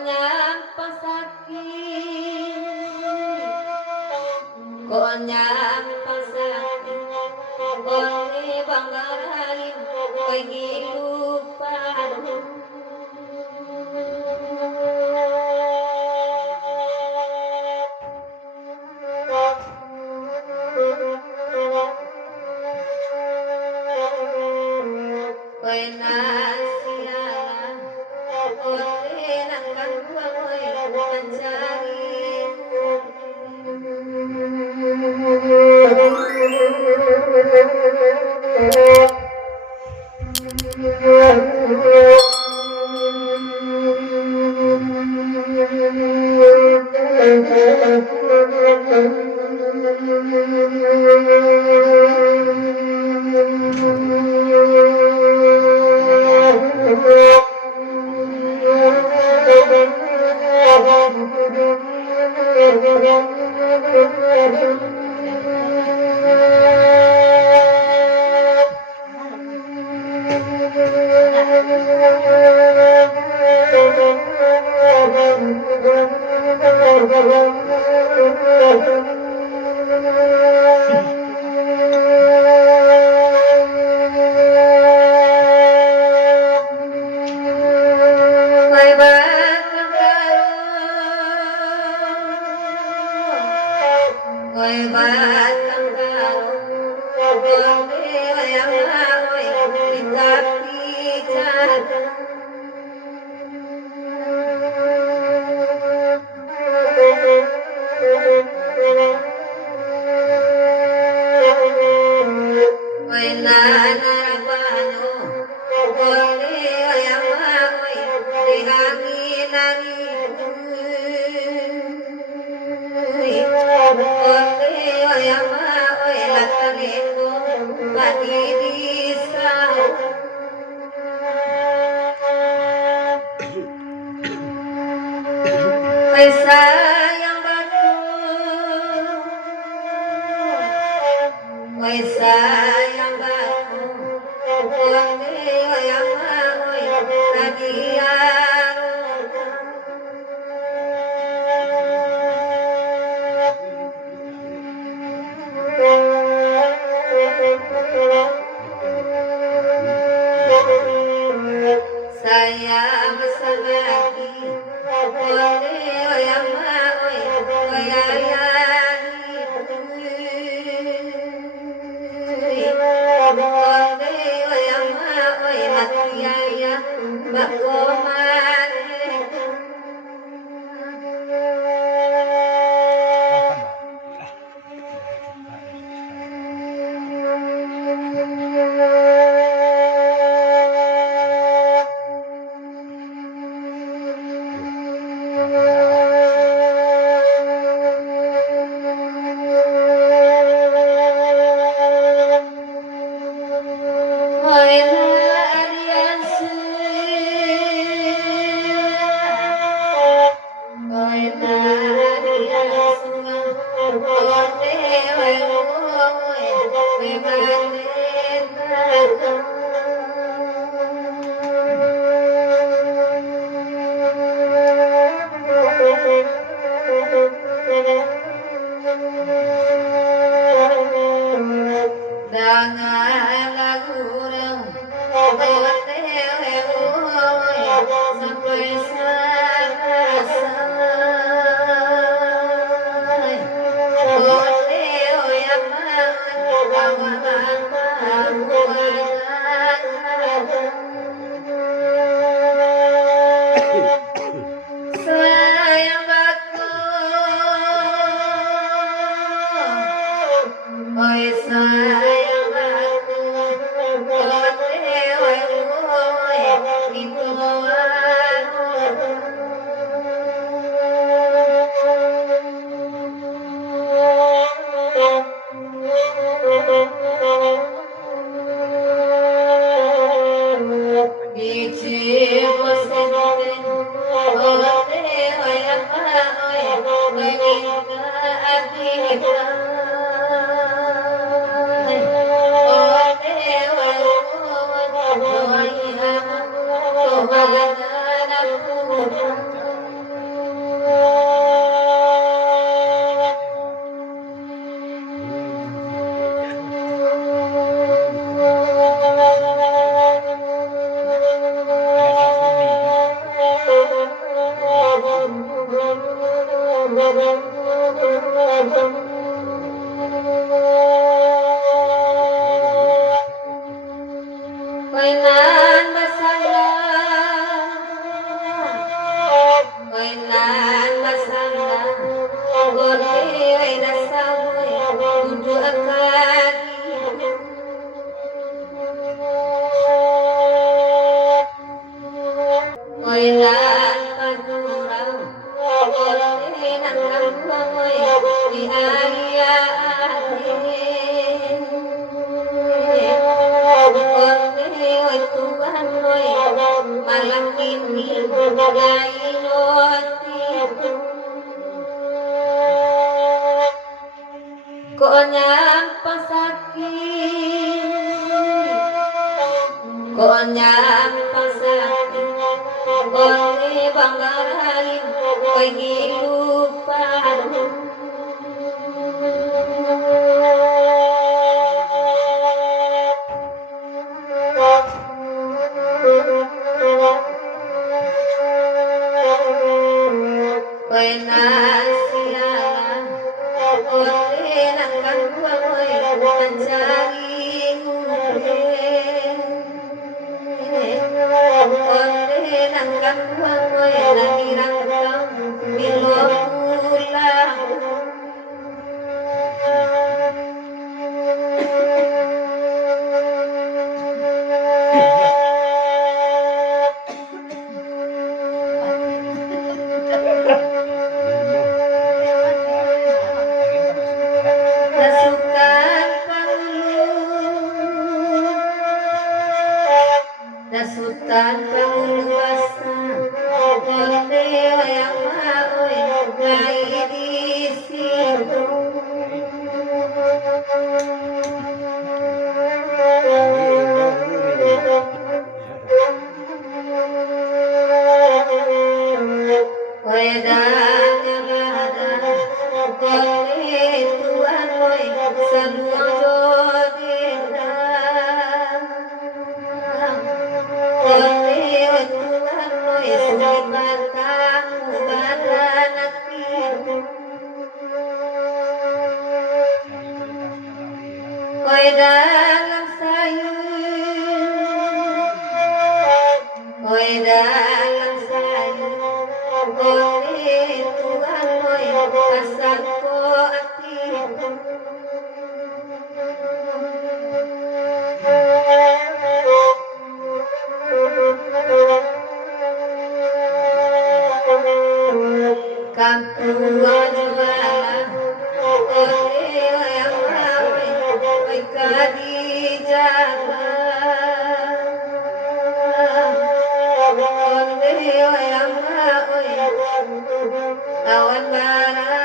Konyang pasakit, konyang pasakit, konti bang barahin kehidupan. Sayang batu, sayang batu, yang mau sayang sebagi, yang mau Kainan masala, kainan masala, gordi ay nasamoy, tuju akadi. Kainan padurang, gordi ng kampangoy, di ayahin. Gordi ay tuhan moy, malaking gainoti. Koonyang pasakit, koonyang pasakit, gordi banggarain, ko'y gilupan. Ko'y nasiyalan, gordi ng kanwamoy, nansaring ulit. Gordi ng kanwamoy, nahirang kang binulang. Nasutan panguluasa, gordi ay maoy, naidisip. Wedang ngalada, gordi tuan moy, sebuah jodina. Gordi tuan moy, sulipan kamu badanati. Wedang ang sayur, wedang ang sayur, gordi tuan moy, pasang ko ati. Kampua jualan, gordi ay maoy, ay kadijalan. Gordi ay maoy, awan bara.